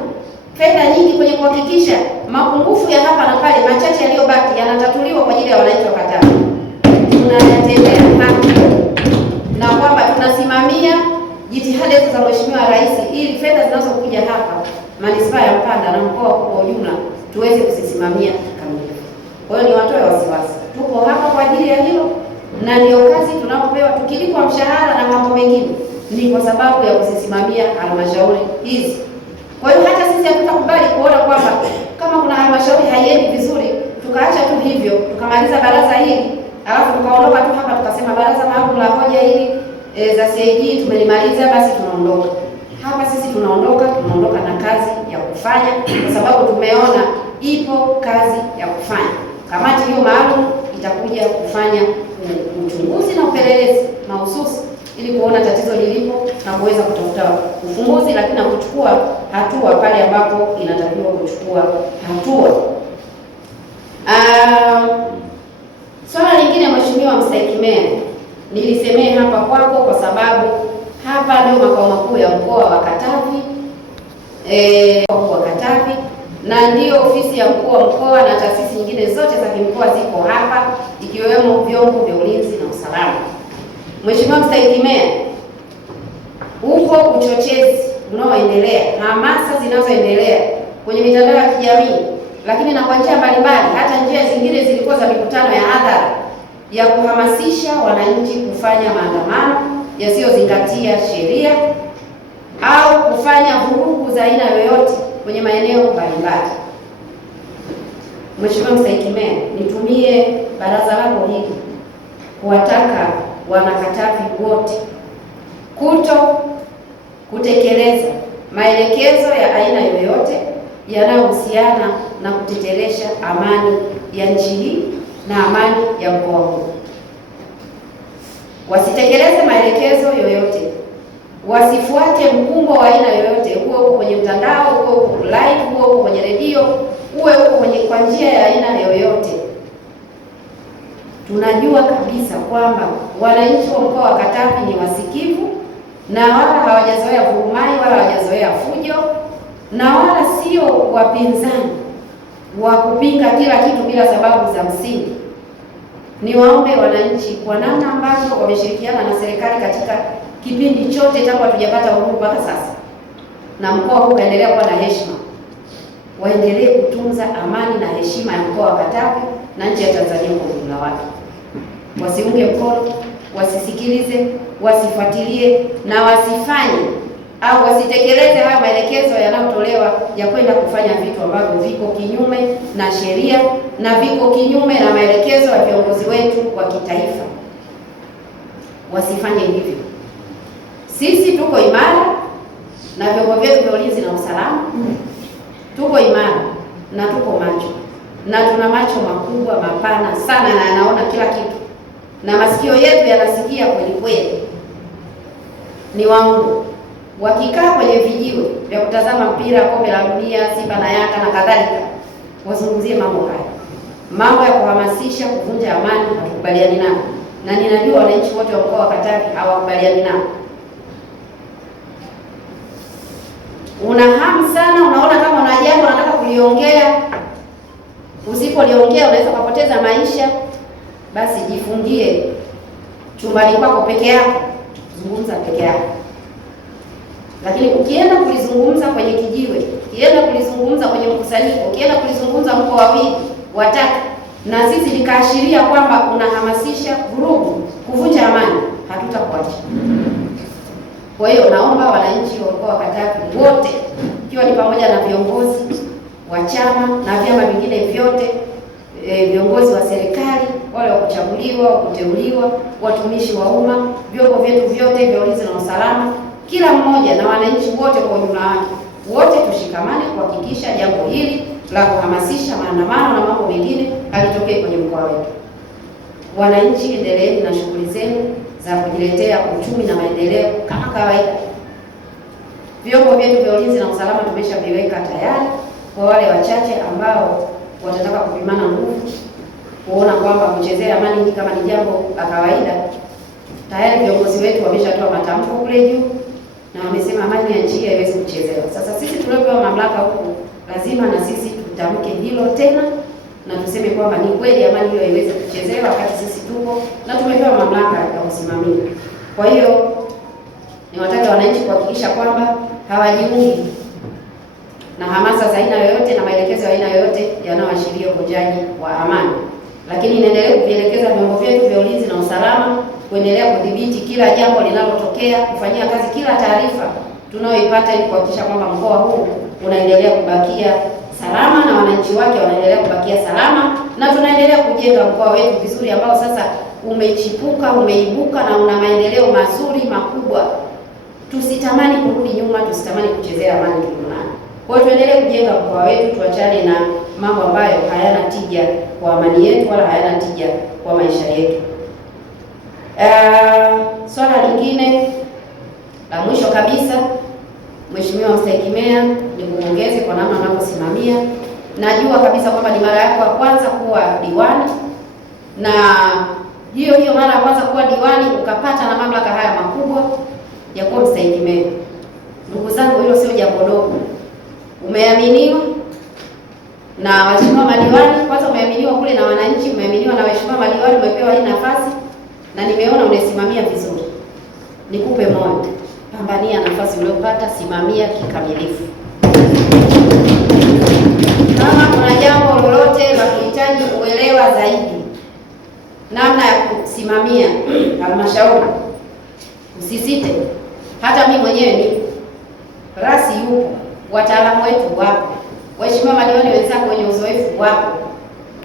fedha nyingi kwenye kuhakikisha mapungufu ya hapa na pale machache yaliyobaki yanatatuliwa kwa ajili ya wananchi wa Katavi, tunayatendea haki na kwamba tunasimamia jitihada hizo za Mheshimiwa Rais, ili fedha zinazokuja hapa manispaa ya Mpanda na mkoa kwa ujumla tuweze kuzisimamia kikamilifu. Kwa hiyo niwatoe wasiwasi, tuko hapa kwa ajili ya hilo, na ndio kazi tunapopewa. Tukilipwa mshahara na mambo mengine ni kwa sababu ya kuzisimamia halmashauri hizi. Kwa hiyo hata sisi hatutakubali kuona kwamba kama kuna halmashauri haiendi vizuri tukaacha tu hivyo, tukamaliza baraza hili alafu tukaondoka tu hapa tukasema baraza maalum la hoja hili za CAG tumelimaliza, basi tunaondoka. Hapa sisi tunaondoka na kazi ya kufanya, kwa sababu tumeona ipo kazi ya kufanya. Kamati hiyo maalum itakuja kufanya uchunguzi na upelelezi mahususi ili kuona tatizo lilipo na kuweza kutafuta ufumbuzi, lakini na kuchukua hatua pale ambapo inatakiwa kuchukua hatua. Swala lingine, Mheshimiwa Mstahiki Meya, nilisemea hapa kwako kwa sababu hapa ndio makao makuu ya mkoa wa Katavi, mkoa wa Katavi, na ndio ofisi ya mkuu wa mkoa na taasisi nyingine zote za kimkoa ziko hapa, ikiwemo vyombo vya ulinzi na usalama. Mheshimiwa Mstahiki Meya, upo uchochezi unaoendelea, hamasa zinazoendelea kwenye mitandao ya kijamii, lakini na kwa njia mbalimbali, hata njia zingine zilikuwa za mikutano ya hadhara ya kuhamasisha wananchi kufanya maandamano yasiyozingatia sheria, au kufanya vurugu za aina yoyote kwenye maeneo mbalimbali. Mheshimiwa Mstahiki Meya, nitumie baraza lako hili kuwataka wanakatavi wote kutekeleza maelekezo ya aina yoyote yanayohusiana na kuteteresha amani ya nchi hii na amani ya mkoa huu. Wasitekeleze maelekezo yoyote, wasifuate mkumbo wa aina yoyote, uwe uko kwenye mtandao, uwe uko live, uwe uko kwenye redio, uwe uko kwa njia ya aina yoyote. Tunajua kabisa kwamba wananchi wa mkoa wa Katavi ni wasikivu na wala hawajazoea vurumai wala hawajazoea fujo na wala sio wapinzani wa kupinga kila kitu bila sababu za msingi. Niwaombe wananchi, kwa namna ambavyo wameshirikiana na serikali katika kipindi chote tangu hatujapata uhuru mpaka sasa, na mkoa huu kaendelea kuwa na heshima, waendelee kutunza amani na heshima ya mkoa wa Katavi na nchi ya Tanzania kwa ujumla wake. Wasiunge mkono, wasisikilize, wasifuatilie na wasifanye au wasitekeleze haya maelekezo yanayotolewa ya kwenda kufanya vitu ambavyo viko kinyume na sheria na viko kinyume na maelekezo ya viongozi wetu wa kitaifa. Wasifanye hivyo. Sisi tuko imara na vyombo vyetu vya ulinzi na usalama tuko imara na tuko macho, na tuna macho makubwa mapana sana na yanaona kila kitu, na masikio yetu yanasikia kweli kweli. Ni wangu wakikaa kwenye vijiwe vya kutazama mpira, kombe la dunia, Simba na Yanga na kadhalika, wazungumzie mambo haya, mambo ya kuhamasisha kuvunja amani. Hatukubaliani nao, na ninajua wananchi wote wa mkoa wa Katavi hawakubaliani nao. Una hamu sana, unaona kama una jambo unataka kuliongea, usipoliongea unaweza kupoteza maisha, basi jifungie chumbani kwako peke yako, zungumza peke yako. Lakini ukienda kulizungumza kwenye kijiwe, ukienda kulizungumza kwenye mkusanyiko, ukienda kulizungumza mko wawili watatu, na sisi likaashiria kwamba unahamasisha vurugu, kuvunja amani, hatutakuacha. Kwa hiyo naomba wananchi wa mkoa wa Katavi wote, ikiwa ni pamoja na viongozi wa chama na vyama vingine vyote, viongozi wa serikali, wale wa kuchaguliwa, wa kuteuliwa, watumishi wa umma, vyombo vyetu vyote vya ulinzi na usalama, kila mmoja na wananchi wote kwa ujumla wake, wote tushikamane kuhakikisha jambo hili la kuhamasisha maandamano na mambo mengine halitokee kwenye mkoa wetu. Wananchi, endeleeni na shughuli zenu za kujiletea uchumi na maendeleo kama kawaida. Vyombo vyetu vya ulinzi na usalama tumeshaviweka tayari kwa wale wachache ambao watataka kupimana nguvu, kuona kwamba kuchezea amani hii kama ni jambo la kawaida. Tayari viongozi wetu wameshatoa matamko kule juu na wamesema amani ya nchi haiwezi kuchezewa. Sasa sisi tuliopewa mamlaka huku lazima na sisi tutamke hilo tena na tuseme kwamba ni kweli amani hiyo haiwezi kuchezewa wakati sisi tupo na tumepewa mamlaka ya kusimamia. Kwa hiyo niwataka wananchi kuhakikisha kwamba hawajiungi na hamasa za aina yoyote na maelekezo ya aina yoyote yanayoashiria uvujaji wa amani. Lakini inaendelea kuvielekeza vyombo vyetu vya ulinzi na usalama kuendelea kudhibiti kila jambo linalotokea, kufanyia kazi kila taarifa tunayoipata ili kuhakikisha kwamba mkoa huu unaendelea kubakia salama na wananchi wake wanaendelea kubakia salama, na tunaendelea kujenga mkoa wetu vizuri ambao sasa umechipuka, umeibuka na una maendeleo mazuri makubwa. Tusitamani kurudi nyuma, tusitamani kuchezea amani tulionayo. Kwa hiyo tuendelee kujenga mkoa wetu, tuachane na mambo ambayo hayana tija kwa amani yetu wala hayana tija kwa maisha yetu. Swala lingine la mwisho kabisa, Mheshimiwa Mstahiki Meya, nikupongeze kwa namna unavyosimamia. Najua kabisa kwamba ni mara yako ya kwanza kuwa diwani, na hiyo mara ya kwanza kuwa diwani ukapata na mamlaka haya makubwa ya kuwa Mstahiki Meya. Ndugu zangu, hilo sio jambo dogo. Umeaminiwa na waheshimiwa madiwani, kwanza umeaminiwa kule na wananchi, umeaminiwa na waheshimiwa madiwani, umepewa hii nafasi na nimeona unasimamia vizuri. Nikupe moyo, pambania nafasi uliyopata, simamia kikamilifu. Kama kuna jambo lolote la kuhitaji uelewa zaidi namna ya kusimamia halmashauri, usisite. Hata mimi mwenyewe rasi yupo, wataalamu wetu wapo, waheshimiwa madiwani wenzako wenye uzoefu wapo,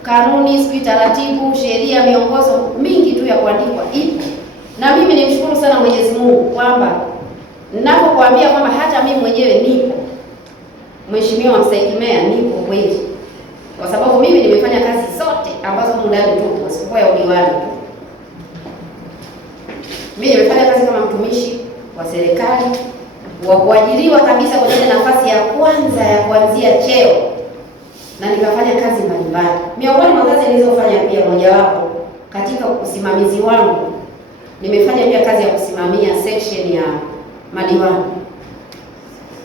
kanuni, sijui taratibu, sheria, miongozo mingi tu ya kuandikwa ipo. Na mimi nimshukuru sana Mwenyezi Mungu kwamba ninapokuambia kwamba hata mimi mwenyewe nipo, Mheshimiwa Mstahiki Meya, nipo kweli, kwa sababu mimi nimefanya kazi zote ambazo humu ndani tupo, isipokuwa ya udiwani tu. Mimi nimefanya kazi kama mtumishi wa serikali wa kuajiriwa kabisa kwenye nafasi ya kwanza ya kuanzia cheo, na nikafanya kazi mbalimbali. Miongoni mwa kazi nilizofanya pia, mojawapo katika usimamizi wangu, nimefanya pia kazi ya kusimamia section ya madiwani.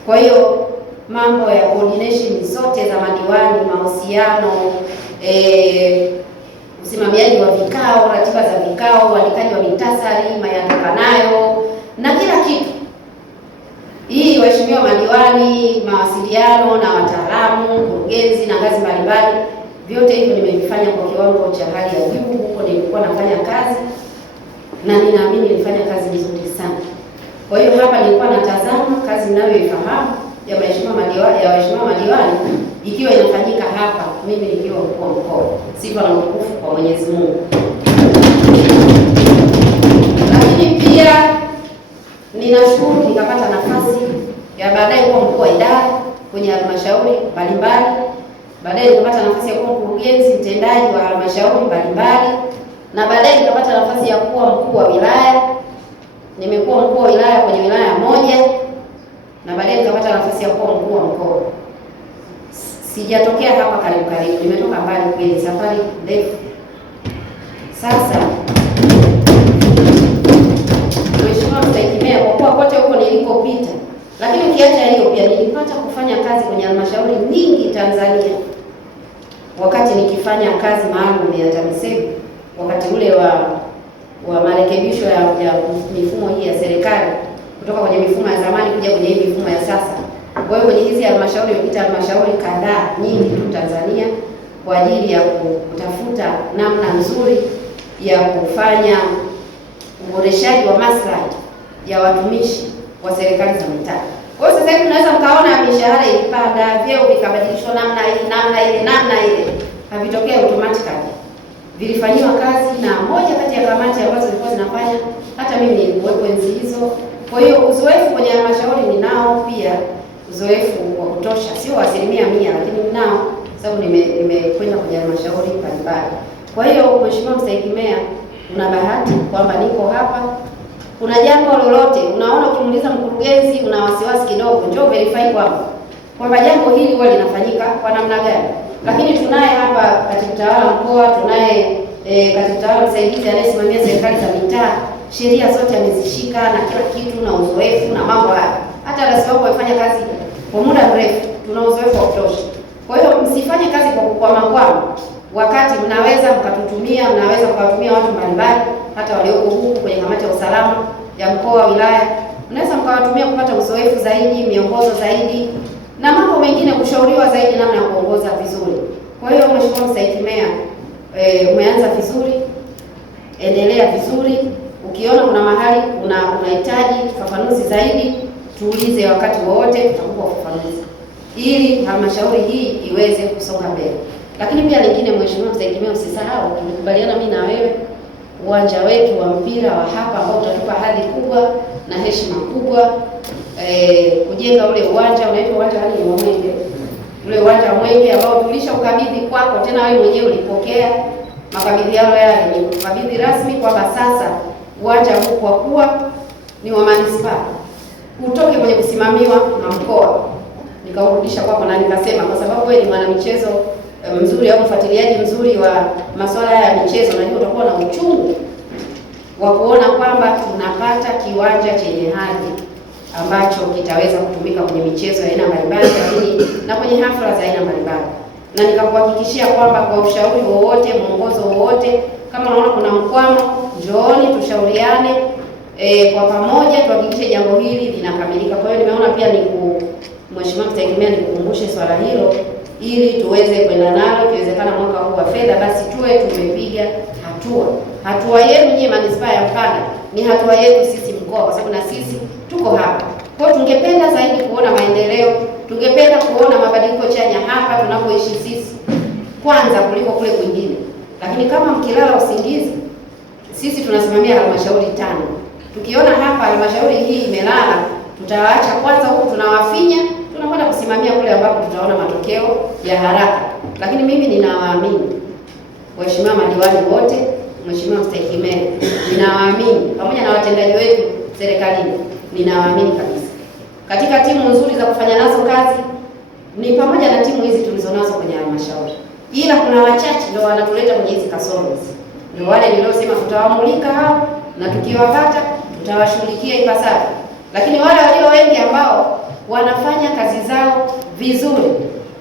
Kwa hiyo mambo ya coordination zote za madiwani, mahusiano, usimamiaji wa vikao, ratiba za vikao, uandikaji wa mitasari, mayatokanayo na kila kitu. Hii waheshimiwa madiwani, mawasiliano na wataalamu, mkurugenzi na ngazi mbalimbali, vyote hivyo nimevifanya kwa kiwango cha hali ya juu. Huko nilikuwa nafanya kazi na ninaamini nilifanya kazi nzuri sana. Kwa hiyo hapa nilikuwa natazama kazi ninayoifahamu ya waheshimiwa madiwani ikiwa inafanyika hapa, mimi nikiwa mkuu wa mkoa. Sifa na utukufu kwa Mwenyezi Mungu. Lakini pia ninashukuru nikapata nafasi ya baadaye kuwa mkuu wa idara kwenye halmashauri mbalimbali. Baadaye nikapata nafasi ya kuwa mkurugenzi mtendaji wa halmashauri mbalimbali, na baadaye nikapata nafasi ya kuwa mkuu wa wilaya. Nimekuwa mkuu wa wilaya kwenye wilaya moja, na baadaye nikapata nafasi ya kuwa mkuu wa mkoa. Sijatokea hapa karibu, nimetoka mbali kweli, safari ndefu. Sasa Mheshimiwa Mstahiki Meya, kwa kuwa kote huko nilikopita, lakini ukiacha hiyo pia nilipata kufanya kazi kwenye halmashauri nyingi Tanzania, wakati nikifanya kazi maalum ya TAMISEMI, wakati ule wa marekebisho ya mifumo hii ya serikali, kutoka kwenye mifumo ya zamani kuja kwenye hii mifumo ya sasa. Kwa hiyo kwenye hizi halmashauri nimepita halmashauri kadhaa nyingi tu Tanzania kwa ajili ya kutafuta namna nzuri ya kufanya uboreshaji wa maslahi ya watumishi wa serikali za mitaa. Kwa hiyo sasa hivi tunaweza mkaona mishahara ilipanda, vyeo vikabadilishwa namna hii, namna ile. Havitokea automatically. Vilifanywa kazi na moja kati ya kamati ambazo zilikuwa zinafanya, hata mimi nilikuwepo enzi hizo. Kwa hiyo uzoefu kwenye halmashauri ninao pia, uzoefu wa kutosha, sio 100%, lakini ninao sababu nimekwenda kwenye halmashauri mbalimbali. Kwa hiyo Mheshimiwa Mstahiki Meya, una bahati kwamba niko hapa. Kuna jambo lolote unaona ukimuuliza mkurugenzi una wasiwasi kidogo, njoo verify kwamba jambo hili huwa linafanyika kwa namna gani. Lakini tunaye hapa katibu tawala mkoa, tunaye katibu tawala msaidizi anayesimamia serikali za mitaa, sheria zote amezishika na kila kitu na uzoefu na mambo haya. Hata rasi wako wafanya kazi kwa muda mrefu, tuna uzoefu wa kutosha. Kwa hiyo msifanye kazi kwa kukwama, wakati mnaweza mkawatumia watu mbalimbali, hata walioko huku kwenye kamati ya usalama ya mkoa, wilaya, mnaweza mkawatumia kupata uzoefu zaidi, miongozo zaidi na mambo mengine, kushauriwa zaidi namna ya kuongoza vizuri. Kwa hiyo Mheshimiwa Mstahiki Meya, umeanza vizuri, endelea vizuri. Ukiona kuna mahali unahitaji ufafanuzi zaidi, tuulize wakati wowote, tutakupa ufafanuzi ili halmashauri hii iweze kusonga mbele. Lakini pia lingine, Mheshimiwa Mstahiki Meya, usisahau tulikubaliana mimi na wewe uwanja wetu wa mpira wa hapa ambao utatupa hadhi kubwa na heshima kubwa. Kujenga ule uwanja unaitwa uwanja wa Mwenge. Ule uwanja wa Mwenge ambao tulisha ukabidhi kwako, tena wewe mwenyewe ulipokea makabidhiano yale, ni ukabidhi rasmi kwamba sasa uwanja huu kwa kuwa ni wa manispaa utoke kwenye kusimamiwa na mkoa, nikaurudisha kwako, na nikasema kwa sababu wewe ni mwanamichezo mzuri au mfuatiliaji mzuri wa masuala ya michezo, najua utakuwa na uchungu wa kuona kwamba tunapata kiwanja chenye hadhi ambacho kitaweza kutumika kwenye michezo ya aina mbalimbali, lakini na kwenye hafla za aina mbalimbali. Na nikakuhakikishia kwamba kwa ushauri wowote, mwongozo wowote, kama unaona kuna mkwamo, njooni tushauriane kwa pamoja, tuhakikishe jambo hili linakamilika. Kwa hiyo nimeona pia Mheshimiwa Mstahiki Meya, nikukumbushe swala hilo ili tuweze kwenda nalo, ikiwezekana mwaka huu wa fedha basi tuwe tumepiga hatua. Hatua yenu nyinyi manispaa ya Mpanda ni hatua yetu sisi mkoa, kwa sababu na sisi tuko hapa. Kwa tungependa zaidi kuona maendeleo, tungependa kuona mabadiliko chanya hapa tunapoishi sisi kwanza kuliko kule kwingine. Lakini kama mkilala usingizi, sisi tunasimamia halmashauri 5. Tukiona hapa halmashauri hii imelala, tutawaacha kwanza huku tunawafinya, tunakwenda kusimamia kule ambapo tutaona matokeo ya haraka. Lakini mimi ninawaamini waheshimiwa madiwani wote, Mheshimiwa Mstahiki Meya, ninawaamini pamoja na watendaji wetu serikalini, ninawaamini kabisa katika timu nzuri za kufanya nazo kazi, ni pamoja na timu hizi tulizonazo kwenye halmashauri. Ila kuna wachache ndio wanatuleta kwenye hizi kasoro. Ndio wale niliosema tutawamulika hao na tukiwapata tutawashughulikia ipasavyo. Lakini wale walio wengi ambao wanafanya kazi zao vizuri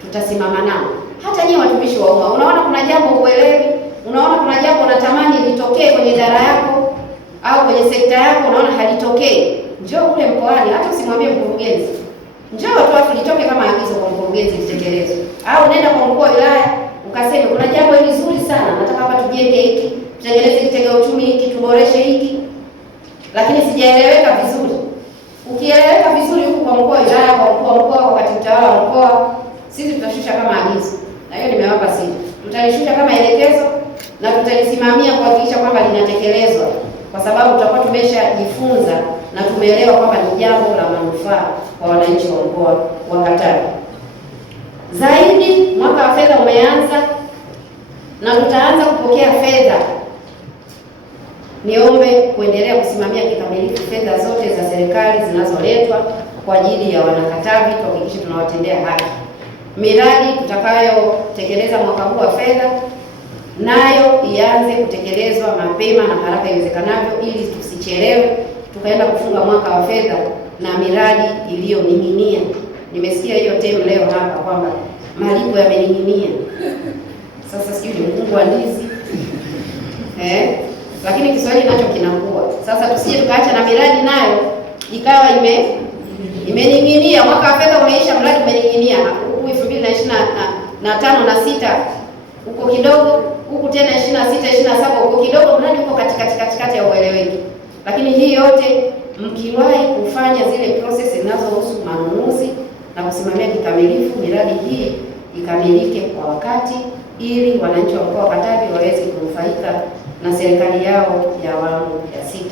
tutasimama nao. Hata nyinyi watumishi wa umma, unaona kuna jambo huelewi, unaona kuna jambo unatamani litokee kwenye idara yako au kwenye sekta yako, unaona halitokei, njoo kule mkoani, hata usimwambie mkurugenzi. Njoo tu afu litoke kama agizo kwa mkurugenzi litekelezwe. Au nenda kwa mkuu wa wilaya ukaseme kuna jambo hili zuri sana, nataka hapa tujenge hiki, tutengeneze kitega uchumi hiki, tuboreshe hiki. Lakini sijaeleweka vizuri. Ukieleweka vizuri huku kwa mkuu wa wilaya, kwa mkuu wa mkoa, kwa katibu tawala wa mkoa, sisi tutashusha kama agizo. Na hiyo nimewapa siri. Tutalishusha kama elekezo na tutalisimamia kuhakikisha kwamba linatekelezwa, kwa sababu tutakuwa tumeshajifunza na tumeelewa kwamba ni jambo la manufaa kwa wananchi wa mkoa wa Katavi. Zaidi, mwaka wa fedha umeanza na tutaanza kupokea fedha. Niombe kuendelea kusimamia kikamilifu fedha zote za serikali zinazoletwa kwa ajili ya Wanakatavi, tuhakikishe tunawatendea haki. Miradi tutakayotekeleza mwaka huu wa fedha nayo ianze kutekelezwa mapema na haraka iwezekanavyo, ili tusichelewe tukaenda kufunga mwaka wa fedha na miradi iliyoning'inia. Nimesikia hiyo temu leo hapa kwamba malipo yamening'inia. Sasa sijui ni mkungu wa ndizi lakini Kiswahili nacho kinakuwa. Sasa tusije tukaacha na miradi nayo ikawa imening'inia. Mwaka wa fedha umeisha, mradi umening'inia. Huku 2025 na 6 huko kidogo, huku tena 26 27 huko kidogo, mradi uko katikati ya ueleweki. Lakini hii yote mkiwahi kufanya zile process zinazohusu manunuzi na kusimamia kikamilifu, miradi hii ikamilike kwa wakati, ili wananchi wa mkoa wa Katavi waweze kunufaika na serikali yao ya awamu ya 6.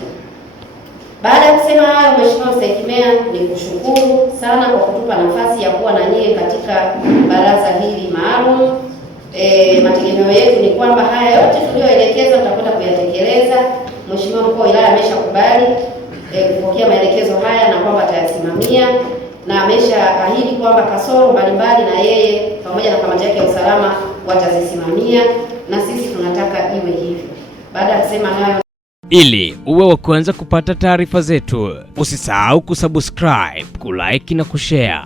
Baada ya kusema hayo, Mheshimiwa Mstahiki Meya, ni kushukuru sana kwa kutupa nafasi ya kuwa na nyie katika baraza hili maalum. Mategemeo yetu ni kwamba haya yote tuliyoelekeza tutakwenda kuyatekeleza. Mheshimiwa mkuu wa wilaya ameshakubali kupokea maelekezo haya na kwamba atayasimamia, na ameshaahidi kwamba kasoro mbalimbali na yeye pamoja na kamati yake ya usalama watazisimamia, na sisi tunataka iwe hivyo. Baada ya kusema hayo, ili uwe wa kwanza kupata taarifa zetu, usisahau kusubscribe, kulike na kushare.